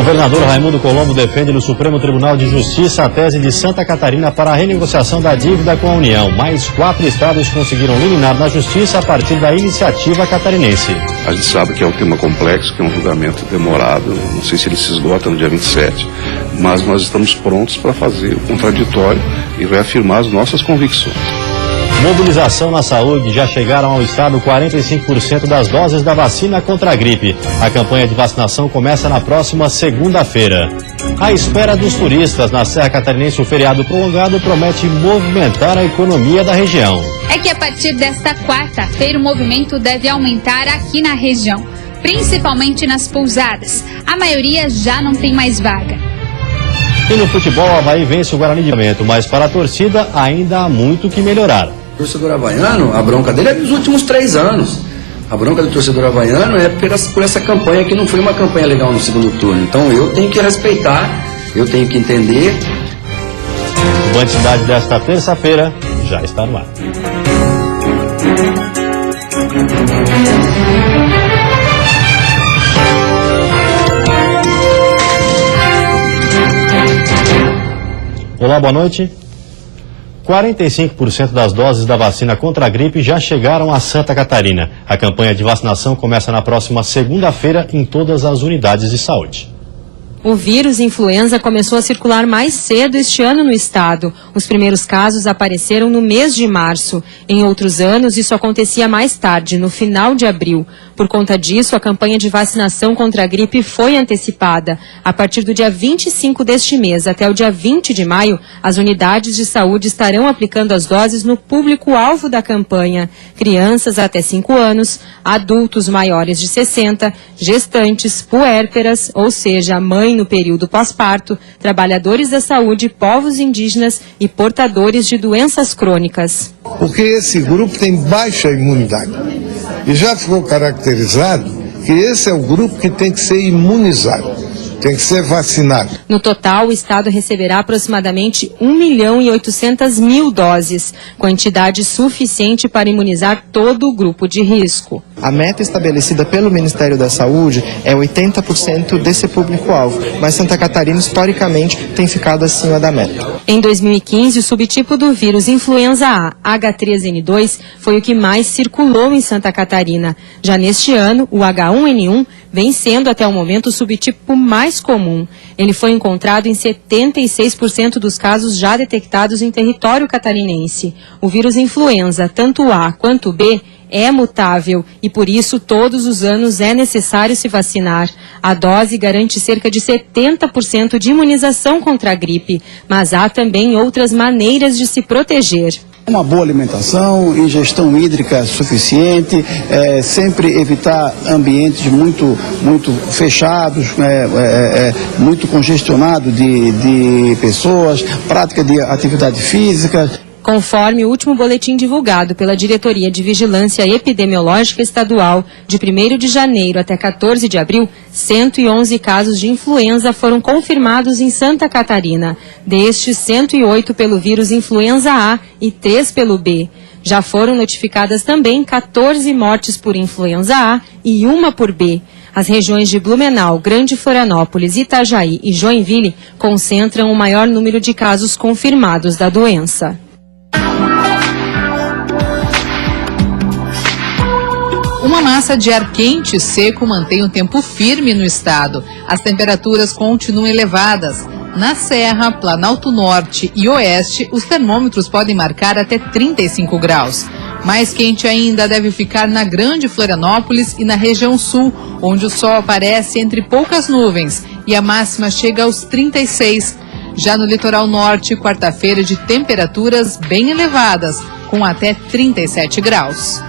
O governador Raimundo Colombo defende no Supremo Tribunal de Justiça a tese de Santa Catarina para a renegociação da dívida com a União. Mais 4 estados conseguiram liminar na Justiça a partir da iniciativa catarinense. A gente sabe que é um tema complexo, que é um julgamento demorado, não sei se ele se esgota no dia 27, mas nós estamos prontos para fazer o contraditório e reafirmar as nossas convicções. Mobilização na saúde. Já chegaram ao estado 45% das doses da vacina contra a gripe. A campanha de vacinação começa na próxima segunda-feira. À espera dos turistas na Serra Catarinense, o feriado prolongado promete movimentar a economia da região. É que a partir desta quarta-feira o movimento deve aumentar aqui na região, principalmente nas pousadas. A maioria já não tem mais vaga. E no futebol, o Avaí vence o Guarani de Livramento, mas para a torcida ainda há muito que melhorar. O torcedor havaiano, a bronca dele é dos últimos 3 anos. A bronca do torcedor havaiano é por essa campanha que não foi uma campanha legal no segundo turno. Então eu tenho que respeitar, eu tenho que entender. O Band Cidade desta terça-feira já está no ar. Olá, boa noite. 45% das doses da vacina contra a gripe já chegaram a Santa Catarina. A campanha de vacinação começa na próxima segunda-feira em todas as unidades de saúde. O vírus influenza começou a circular mais cedo este ano no estado. Os primeiros casos apareceram no mês de março. Em outros anos, isso acontecia mais tarde, no final de abril. Por conta disso, a campanha de vacinação contra a gripe foi antecipada. A partir do dia 25 deste mês até o dia 20 de maio, as unidades de saúde estarão aplicando as doses no público-alvo da campanha. Crianças até 5 anos, adultos maiores de 60, gestantes, puérperas, ou seja, mãe no período pós-parto, trabalhadores da saúde, povos indígenas e portadores de doenças crônicas. Porque esse grupo tem baixa imunidade. E já ficou caracterizado que esse é o grupo que tem que ser imunizado. Tem que ser vacinado. No total, o estado receberá aproximadamente 1.800.000 doses, quantidade suficiente para imunizar todo o grupo de risco. A meta estabelecida pelo Ministério da Saúde é 80% desse público-alvo, mas Santa Catarina, historicamente, tem ficado acima da meta. Em 2015, o subtipo do vírus influenza A, H3N2, foi o que mais circulou em Santa Catarina. Já neste ano, o H1N1 vem sendo até o momento o subtipo mais comum. Ele foi encontrado em 76% dos casos já detectados em território catarinense. O vírus influenza, tanto A quanto B, é mutável e, por isso, todos os anos é necessário se vacinar. A dose garante cerca de 70% de imunização contra a gripe, mas há também outras maneiras de se proteger. Uma boa alimentação, ingestão hídrica suficiente, sempre evitar ambientes muito fechados, muito congestionados de pessoas, prática de atividade física. Conforme o último boletim divulgado pela Diretoria de Vigilância Epidemiológica Estadual, de 1º de janeiro até 14 de abril, 111 casos de influenza foram confirmados em Santa Catarina. Destes, 108 pelo vírus influenza A e 3 pelo B. Já foram notificadas também 14 mortes por influenza A e 1 por B. As regiões de Blumenau, Grande Florianópolis, Itajaí e Joinville concentram o maior número de casos confirmados da doença. Uma massa de ar quente e seco mantém o tempo firme no estado. As temperaturas continuam elevadas. Na Serra, Planalto Norte e Oeste, os termômetros podem marcar até 35 graus. Mais quente ainda deve ficar na Grande Florianópolis e na região sul, onde o sol aparece entre poucas nuvens e a máxima chega aos 36. Já no litoral norte, quarta-feira de temperaturas bem elevadas, com até 37 graus.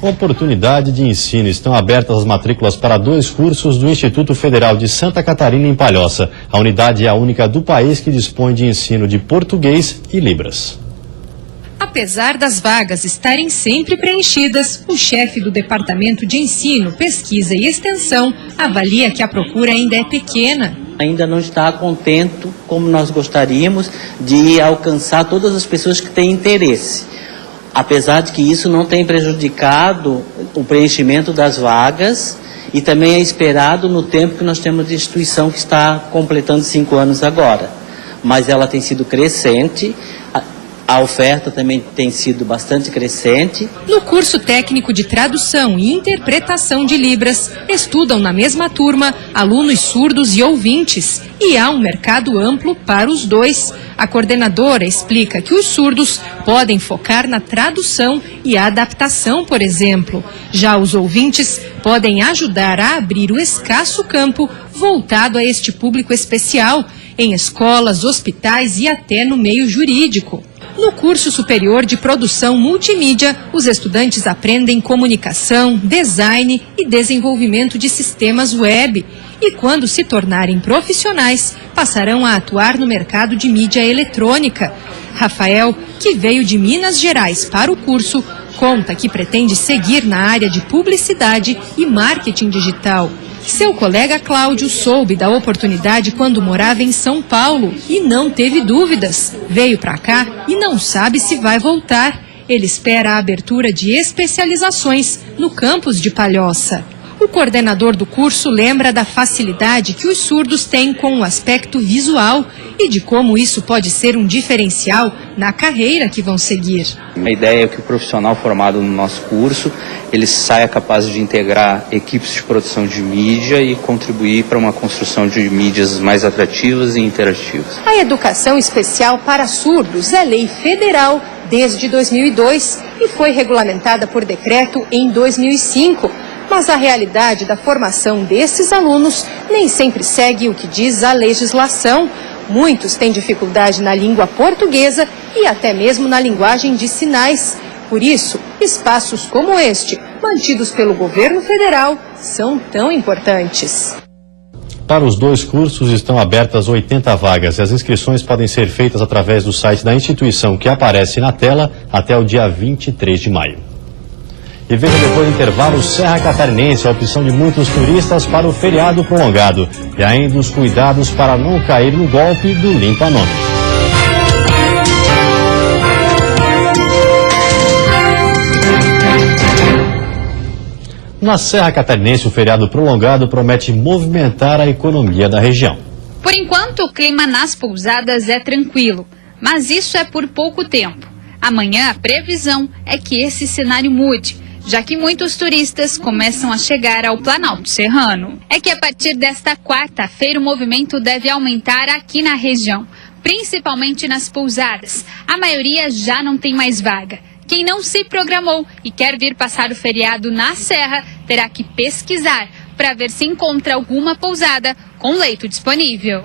Oportunidade de ensino. Estão abertas as matrículas para 2 cursos do Instituto Federal de Santa Catarina em Palhoça. A unidade é a única do país que dispõe de ensino de português e libras. Apesar das vagas estarem sempre preenchidas, o chefe do Departamento de Ensino, Pesquisa e Extensão avalia que a procura ainda é pequena. Ainda não está contente como nós gostaríamos de alcançar todas as pessoas que têm interesse. Apesar de que isso não tem prejudicado o preenchimento das vagas e também é esperado no tempo que nós temos de instituição que está completando 5 anos agora. Mas ela tem sido crescente, a oferta também tem sido bastante crescente. No curso técnico de tradução e interpretação de Libras, estudam na mesma turma alunos surdos e ouvintes, e há um mercado amplo para os dois. A coordenadora explica que os surdos podem focar na tradução e adaptação, por exemplo. Já os ouvintes podem ajudar a abrir o escasso campo voltado a este público especial, em escolas, hospitais e até no meio jurídico. No curso superior de produção multimídia, os estudantes aprendem comunicação, design e desenvolvimento de sistemas web. E quando se tornarem profissionais, passarão a atuar no mercado de mídia eletrônica. Rafael, que veio de Minas Gerais para o curso, conta que pretende seguir na área de publicidade e marketing digital. Seu colega Cláudio soube da oportunidade quando morava em São Paulo e não teve dúvidas. Veio para cá e não sabe se vai voltar. Ele espera a abertura de especializações no campus de Palhoça. O coordenador do curso lembra da facilidade que os surdos têm com o aspecto visual e de como isso pode ser um diferencial na carreira que vão seguir. A ideia é que o profissional formado no nosso curso, ele saia capaz de integrar equipes de produção de mídia e contribuir para uma construção de mídias mais atrativas e interativas. A educação especial para surdos é lei federal desde 2002 e foi regulamentada por decreto em 2005. Mas a realidade da formação desses alunos nem sempre segue o que diz a legislação. Muitos têm dificuldade na língua portuguesa e até mesmo na linguagem de sinais. Por isso, espaços como este, mantidos pelo governo federal, são tão importantes. Para os dois cursos estão abertas 80 vagas e as inscrições podem ser feitas através do site da instituição que aparece na tela até o dia 23 de maio. E veja depois do intervalo, Serra Catarinense, a opção de muitos turistas para o feriado prolongado. E ainda os cuidados para não cair no golpe do limpa-nome. Na Serra Catarinense, o feriado prolongado promete movimentar a economia da região. Por enquanto, o clima nas pousadas é tranquilo, mas isso é por pouco tempo. Amanhã, a previsão é que esse cenário mude, já que muitos turistas começam a chegar ao Planalto Serrano. É que a partir desta quarta-feira o movimento deve aumentar aqui na região, principalmente nas pousadas. A maioria já não tem mais vaga. Quem não se programou e quer vir passar o feriado na Serra terá que pesquisar para ver se encontra alguma pousada com leito disponível.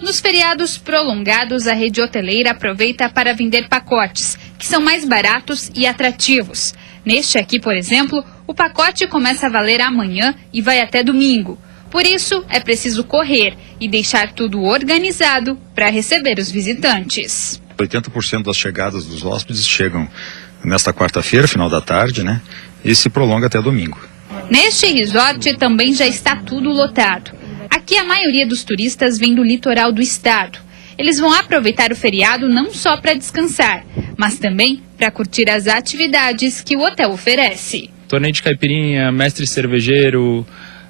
Nos feriados prolongados, a rede hoteleira aproveita para vender pacotes, que são mais baratos e atrativos. Neste aqui, por exemplo, o pacote começa a valer amanhã e vai até domingo. Por isso, é preciso correr e deixar tudo organizado para receber os visitantes. 80% das chegadas dos hóspedes chegam nesta quarta-feira, final da tarde, né? E se prolonga até domingo. Neste resort também já está tudo lotado. Aqui a maioria dos turistas vem do litoral do estado. Eles vão aproveitar o feriado não só para descansar, mas também para curtir as atividades que o hotel oferece. Torneio de caipirinha, mestre cervejeiro,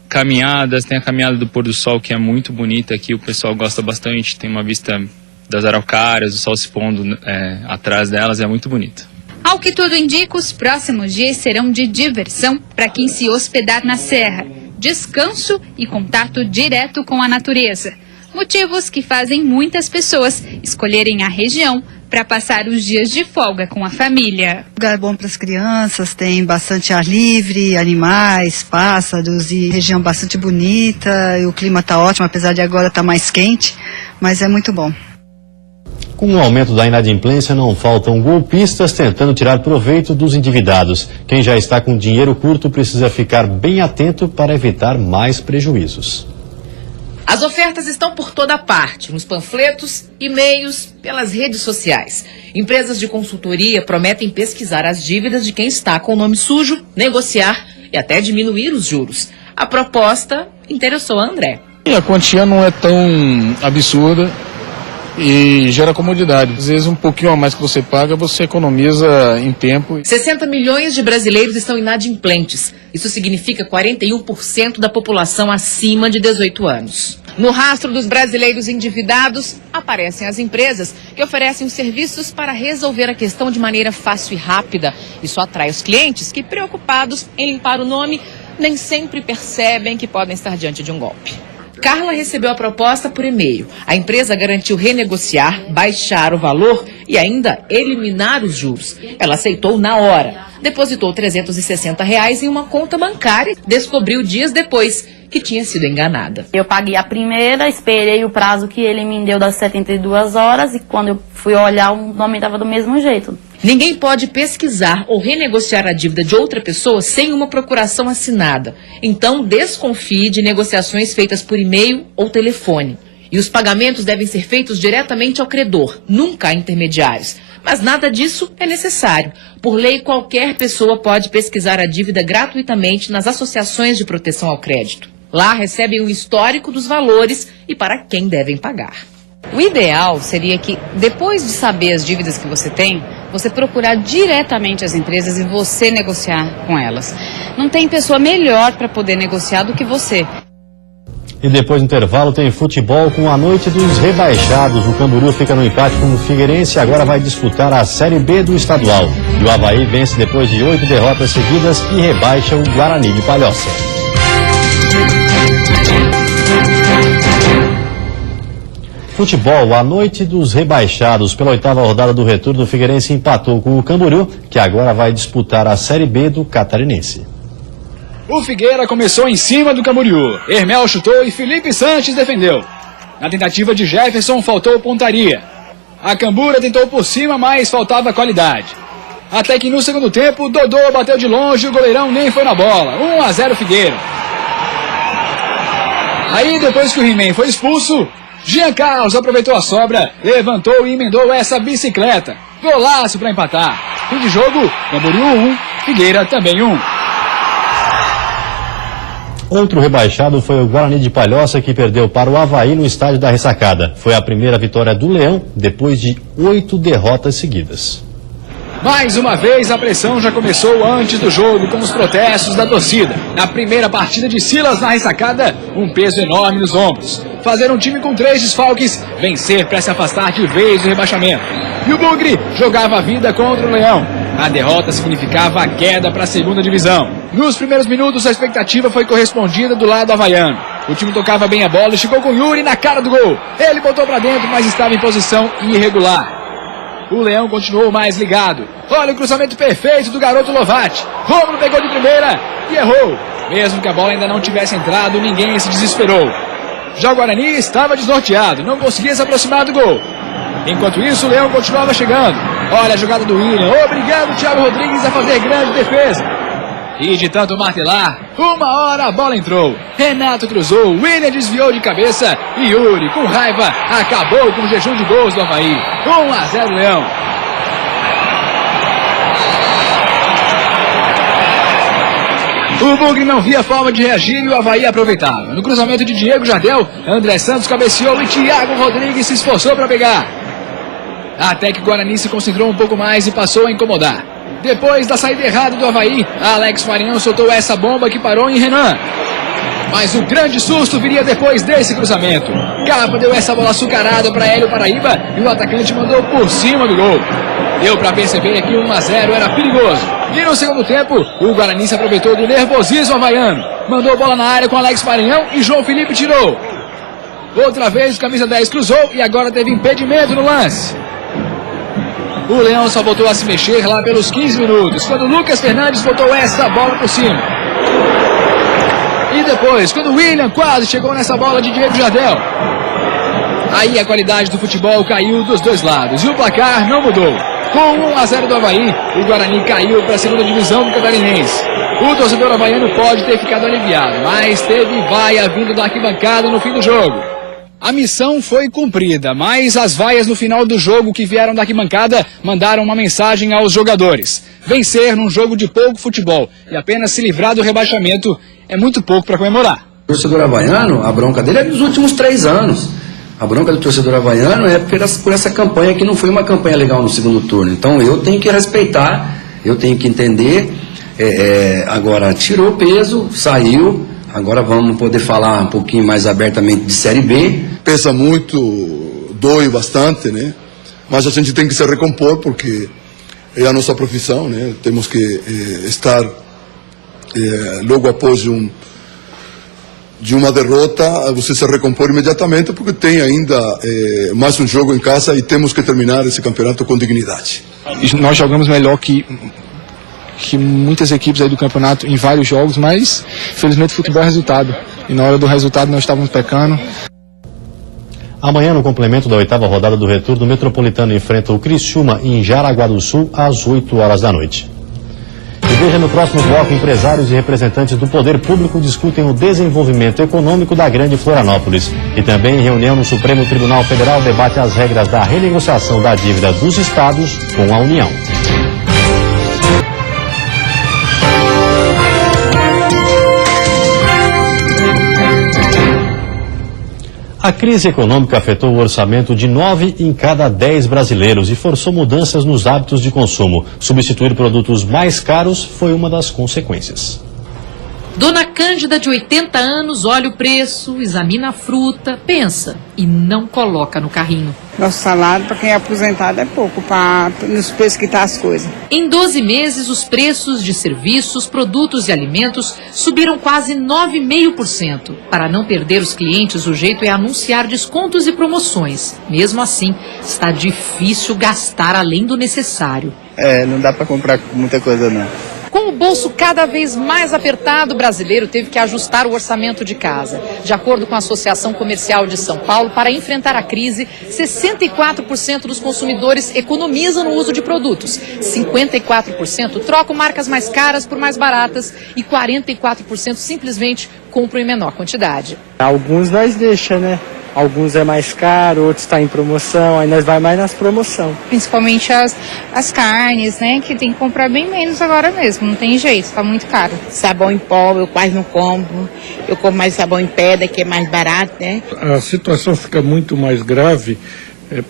caminhadas, tem a caminhada do pôr do sol que é muito bonita aqui, o pessoal gosta bastante, tem uma vista das araucárias, o sol se pondo atrás delas, é muito bonito. Ao que tudo indica, os próximos dias serão de diversão para quem se hospedar na Serra, descanso e contato direto com a natureza. Motivos que fazem muitas pessoas escolherem a região para passar os dias de folga com a família. Lugar bom para as crianças, tem bastante ar livre, animais, pássaros e região bastante bonita. E o clima está ótimo, apesar de agora estar mais quente, mas é muito bom. Com o aumento da inadimplência, não faltam golpistas tentando tirar proveito dos endividados. Quem já está com dinheiro curto precisa ficar bem atento para evitar mais prejuízos. As ofertas estão por toda parte, nos panfletos, e-mails, pelas redes sociais. Empresas de consultoria prometem pesquisar as dívidas de quem está com o nome sujo, negociar e até diminuir os juros. A proposta interessou a André. A quantia não é tão absurda e gera comodidade. Às vezes um pouquinho a mais que você paga, você economiza em tempo. 60 milhões de brasileiros estão inadimplentes. Isso significa 41% da população acima de 18 anos. No rastro dos brasileiros endividados, aparecem as empresas que oferecem os serviços para resolver a questão de maneira fácil e rápida. Isso atrai os clientes que, preocupados em limpar o nome, nem sempre percebem que podem estar diante de um golpe. Carla recebeu a proposta por e-mail. A empresa garantiu renegociar, baixar o valor e ainda eliminar os juros. Ela aceitou na hora. Depositou R$360 em uma conta bancária e descobriu dias depois que tinha sido enganada. Eu paguei a primeira, esperei o prazo que ele me deu das 72 horas e quando eu fui olhar o nome estava do mesmo jeito. Ninguém pode pesquisar ou renegociar a dívida de outra pessoa sem uma procuração assinada. Então, desconfie de negociações feitas por e-mail ou telefone. E os pagamentos devem ser feitos diretamente ao credor, nunca a intermediários. Mas nada disso é necessário. Por lei, qualquer pessoa pode pesquisar a dívida gratuitamente nas associações de proteção ao crédito. Lá recebem o histórico dos valores e para quem devem pagar. O ideal seria que, depois de saber as dívidas que você tem, você procurar diretamente as empresas e você negociar com elas. Não tem pessoa melhor para poder negociar do que você. E depois do intervalo tem futebol com a noite dos rebaixados. O Camboriú fica no empate com o Figueirense e agora vai disputar a Série B do estadual. E o Avaí vence depois de 8 derrotas seguidas e rebaixa o Guarani de Palhoça. Futebol, a noite dos rebaixados. Pela 8ª rodada do retorno, o Figueirense empatou com o Camboriú, que agora vai disputar a Série B do Catarinense. O Figueira começou em cima do Camboriú. Hermel chutou e Felipe Sanches defendeu. Na tentativa de Jefferson, faltou pontaria. A Cambura tentou por cima, mas faltava qualidade. Até que no segundo tempo, Dodô bateu de longe e o goleirão nem foi na bola. 1-0 Figueira. Aí, depois que o He-Man foi expulso, Jean Carlos aproveitou a sobra, levantou e emendou essa bicicleta. Golaço para empatar. Fim de jogo, Camboriú 1, Figueira também 1. Outro rebaixado foi o Guarani de Palhoça, que perdeu para o Avaí no estádio da Ressacada. Foi a primeira vitória do Leão, depois de 8 derrotas seguidas. Mais uma vez, a pressão já começou antes do jogo, com os protestos da torcida. Na primeira partida de Silas na Ressacada, um peso enorme nos ombros. Fazer um time com 3 desfalques, vencer para se afastar de vez do rebaixamento. E o Bugre jogava a vida contra o Leão. A derrota significava a queda para a segunda divisão. Nos primeiros minutos, a expectativa foi correspondida do lado havaiano. O time tocava bem a bola e chegou com Yuri na cara do gol. Ele botou para dentro, mas estava em posição irregular. O Leão continuou mais ligado. Olha o cruzamento perfeito do garoto Lovati. Rômulo pegou de primeira e errou. Mesmo que a bola ainda não tivesse entrado, ninguém se desesperou. Já o Guarani estava desnorteado, não conseguia se aproximar do gol. Enquanto isso, o Leão continuava chegando. Olha a jogada do William, obrigando o Thiago Rodrigues a fazer grande defesa. E de tanto martelar, uma hora a bola entrou. Renato cruzou, William desviou de cabeça e Yuri, com raiva, acabou com o jejum de gols do Avaí. 1-0 Leão. O Bugre não via forma de reagir e o Avaí aproveitava. No cruzamento de Diego Jardel, André Santos cabeceou e Thiago Rodrigues se esforçou para pegar. Até que o Guarani se concentrou um pouco mais e passou a incomodar. Depois da saída errada do Avaí, Alex Marinhão soltou essa bomba que parou em Renan. Mas o grande susto viria depois desse cruzamento. Capa deu essa bola açucarada para Hélio Paraíba e o atacante mandou por cima do gol. Deu para perceber que 1-0 era perigoso. E no segundo tempo, o Guarani se aproveitou do nervosismo havaiano. Mandou bola na área com Alex Marinhão e João Felipe tirou. Outra vez o camisa 10 cruzou e agora teve impedimento no lance. O Leão só voltou a se mexer lá pelos 15 minutos, quando Lucas Fernandes botou essa bola por cima. E depois, quando o William quase chegou nessa bola de Diego Jardel. Aí a qualidade do futebol caiu dos dois lados e o placar não mudou. Com 1-0 do Avaí, o Guarani caiu para a segunda divisão do Catarinense. O torcedor havaiano pode ter ficado aliviado, mas teve vaia vindo da arquibancada no fim do jogo. A missão foi cumprida, mas as vaias no final do jogo que vieram da arquibancada mandaram uma mensagem aos jogadores. Vencer num jogo de pouco futebol e apenas se livrar do rebaixamento é muito pouco para comemorar. O torcedor havaiano, a bronca dele é dos últimos 3 anos. A bronca do torcedor havaiano é por essa campanha que não foi uma campanha legal no segundo turno. Então eu tenho que respeitar, eu tenho que entender. Agora tirou peso, saiu. Agora vamos poder falar um pouquinho mais abertamente de Série B. Pesa muito, dói bastante, né? Mas a gente tem que se recompor porque é a nossa profissão, né? Temos que estar logo após de uma derrota, você se recompor imediatamente porque tem ainda mais um jogo em casa e temos que terminar esse campeonato com dignidade. Nós jogamos melhor que muitas equipes aí do campeonato em vários jogos, mas infelizmente o futebol é resultado. E na hora do resultado nós estávamos pecando. Amanhã, no complemento da 8ª rodada do retorno, o Metropolitano enfrenta o Criciúma em Jaraguá do Sul às 8 horas da noite. E veja no próximo bloco, empresários e representantes do poder público discutem o desenvolvimento econômico da Grande Florianópolis. E também em reunião no Supremo Tribunal Federal debate as regras da renegociação da dívida dos estados com a União. A crise econômica afetou o orçamento de 9 em cada 10 brasileiros e forçou mudanças nos hábitos de consumo. Substituir produtos mais caros foi uma das consequências. Dona Cândida, de 80 anos, olha o preço, examina a fruta, pensa e não coloca no carrinho. Nosso salário para quem é aposentado é pouco, nos preços que estão as coisas. Em 12 meses, os preços de serviços, produtos e alimentos subiram quase 9,5%. Para não perder os clientes, o jeito é anunciar descontos e promoções. Mesmo assim, está difícil gastar além do necessário. Não dá para comprar muita coisa não. Com o bolso cada vez mais apertado, o brasileiro teve que ajustar o orçamento de casa. De acordo com a Associação Comercial de São Paulo, para enfrentar a crise, 64% dos consumidores economizam no uso de produtos, 54% trocam marcas mais caras por mais baratas e 44% simplesmente compram em menor quantidade. Alguns nós deixamos, né? Alguns é mais caro, outros está em promoção, aí nós vai mais nas promoções. Principalmente as carnes, né? Que tem que comprar bem menos agora mesmo, não tem jeito, está muito caro. Sabão em pó eu quase não compro, eu compro mais sabão em pedra, que é mais barato, né? A situação fica muito mais grave,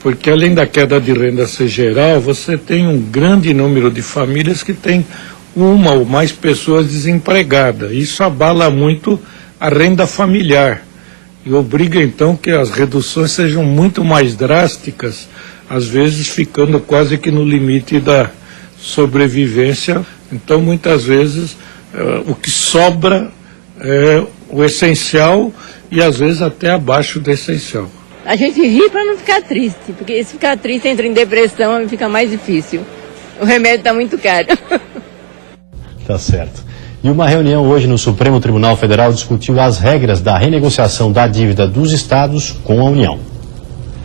porque além da queda de renda ser geral, você tem um grande número de famílias que tem uma ou mais pessoas desempregadas. Isso abala muito a renda familiar. E obriga então que as reduções sejam muito mais drásticas, às vezes ficando quase que no limite da sobrevivência. Então muitas vezes o que sobra é o essencial e às vezes até abaixo do essencial. A gente ri para não ficar triste, porque se ficar triste entra em depressão e fica mais difícil. O remédio está muito caro. Tá certo. E uma reunião hoje no Supremo Tribunal Federal discutiu as regras da renegociação da dívida dos estados com a União.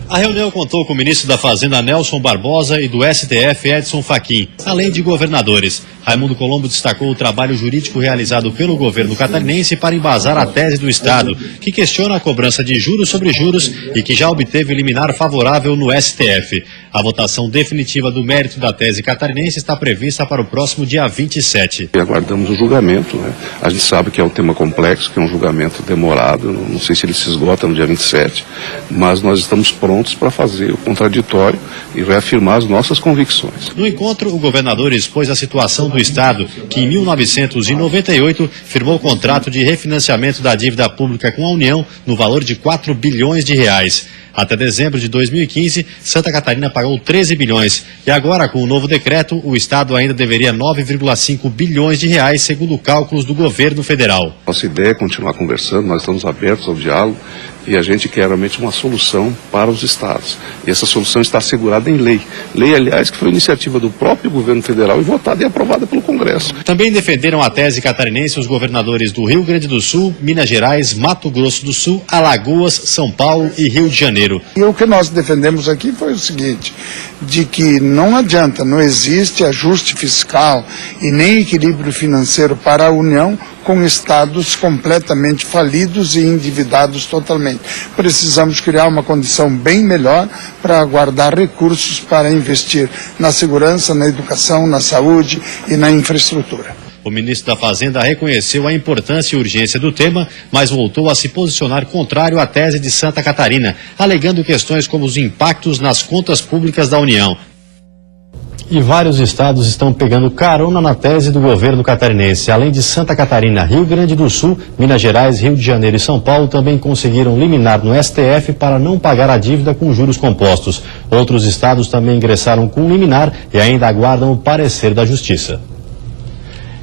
A reunião contou com o ministro da Fazenda Nelson Barbosa e do STF Edson Fachin, além de governadores. Raimundo Colombo destacou o trabalho jurídico realizado pelo governo catarinense para embasar a tese do Estado, que questiona a cobrança de juros sobre juros e que já obteve liminar favorável no STF. A votação definitiva do mérito da tese catarinense está prevista para o próximo dia 27. E aguardamos o julgamento, né? A gente sabe que é um tema complexo, que é um julgamento demorado, não sei se ele se esgota no dia 27, mas nós estamos prontos para fazer o contraditório e reafirmar as nossas convicções. No encontro, o governador expôs a situação do Estado, que em 1998 firmou o contrato de refinanciamento da dívida pública com a União no valor de 4 bilhões de reais. Até dezembro de 2015, Santa Catarina pagou 13 bilhões. E agora, com o novo decreto, o Estado ainda deveria 9,5 bilhões de reais, segundo cálculos do governo federal. Nossa ideia é continuar conversando, nós estamos abertos ao diálogo e a gente quer realmente uma solução para os estados. E essa solução está assegurada em lei. Lei, aliás, que foi iniciativa do próprio governo federal e votada e aprovada pelo Congresso. Também defenderam a tese catarinense os governadores do Rio Grande do Sul, Minas Gerais, Mato Grosso do Sul, Alagoas, São Paulo e Rio de Janeiro. E o que nós defendemos aqui foi o seguinte, de que não adianta, não existe ajuste fiscal e nem equilíbrio financeiro para a União com estados completamente falidos e endividados totalmente. Precisamos criar uma condição bem melhor para guardar recursos para investir na segurança, na educação, na saúde e na infraestrutura. O ministro da Fazenda reconheceu a importância e urgência do tema, mas voltou a se posicionar contrário à tese de Santa Catarina, alegando questões como os impactos nas contas públicas da União. E vários estados estão pegando carona na tese do governo catarinense. Além de Santa Catarina, Rio Grande do Sul, Minas Gerais, Rio de Janeiro e São Paulo também conseguiram liminar no STF para não pagar a dívida com juros compostos. Outros estados também ingressaram com liminar e ainda aguardam o parecer da Justiça.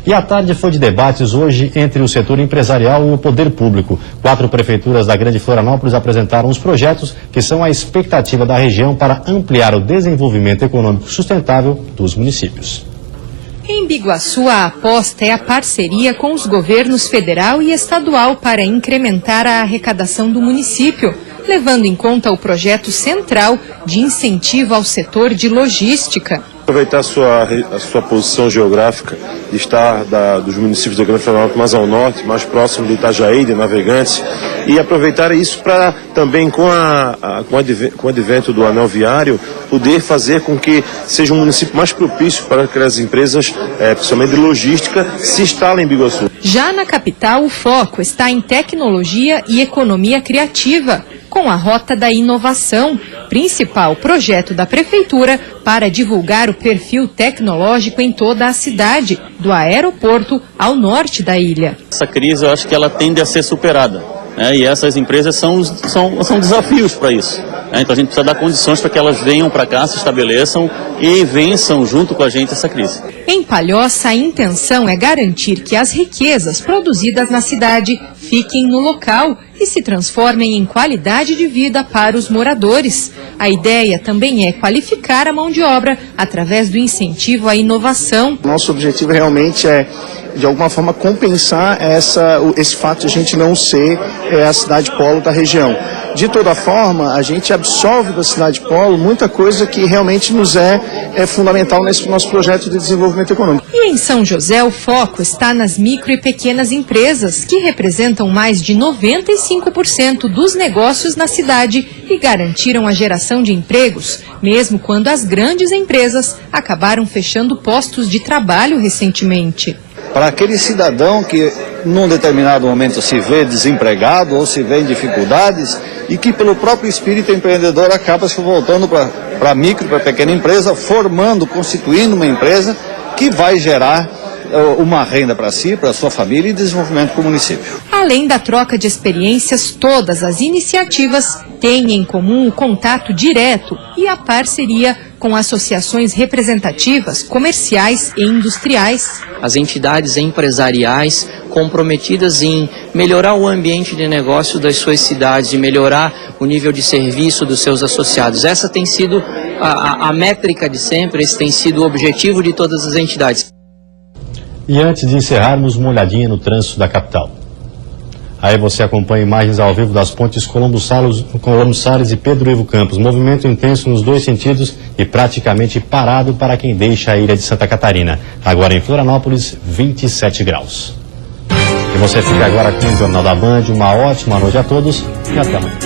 E a tarde foi de debates hoje entre o setor empresarial e o poder público. 4 prefeituras da Grande Florianópolis apresentaram os projetos que são a expectativa da região para ampliar o desenvolvimento econômico sustentável dos municípios. Em Biguaçu, a aposta é a parceria com os governos federal e estadual para incrementar a arrecadação do município, levando em conta o projeto central de incentivo ao setor de logística. Aproveitar a sua posição geográfica de estar dos municípios da Grande Florianópolis mais ao norte, mais próximo de Itajaí, de Navegantes, e aproveitar isso para também com o advento do anel viário, poder fazer com que seja um município mais propício para que as empresas, principalmente de logística, se instalem em Biguaçu. Já na capital, o foco está em tecnologia e economia criativa, com a Rota da Inovação, principal projeto da Prefeitura para divulgar o perfil tecnológico em toda a cidade, do aeroporto ao norte da ilha. Essa crise, eu acho que ela tende a ser superada, né? E essas empresas são desafios para isso. Então a gente precisa dar condições para que elas venham para cá, se estabeleçam e vençam junto com a gente essa crise. Em Palhoça, a intenção é garantir que as riquezas produzidas na cidade fiquem no local e se transformem em qualidade de vida para os moradores. A ideia também é qualificar a mão de obra através do incentivo à inovação. Nosso objetivo realmente é, de alguma forma, compensar esse fato de a gente não ser a cidade polo da região. De toda forma, a gente absorve da cidade polo muita coisa que realmente nos é fundamental nesse nosso projeto de desenvolvimento econômico. E em São José, o foco está nas micro e pequenas empresas, que representam mais de 95% dos negócios na cidade e garantiram a geração de empregos, mesmo quando as grandes empresas acabaram fechando postos de trabalho recentemente. Para aquele cidadão que num determinado momento se vê desempregado ou se vê em dificuldades e que pelo próprio espírito empreendedor acaba se voltando para a micro, para a pequena empresa, constituindo uma empresa que vai gerar uma renda para si, para a sua família e desenvolvimento para o município. Além da troca de experiências, todas as iniciativas têm em comum o contato direto e a parceria com associações representativas, comerciais e industriais. As entidades empresariais comprometidas em melhorar o ambiente de negócio das suas cidades e melhorar o nível de serviço dos seus associados. Essa tem sido a métrica de sempre, esse tem sido o objetivo de todas as entidades. E antes de encerrarmos, uma olhadinha no trânsito da capital. Aí você acompanha imagens ao vivo das pontes Colombo Salles e Pedro Ivo Campos. Movimento intenso nos dois sentidos e praticamente parado para quem deixa a ilha de Santa Catarina. Agora em Florianópolis, 27 graus. E você fica agora com o Jornal da Band. Uma ótima noite a todos e até amanhã.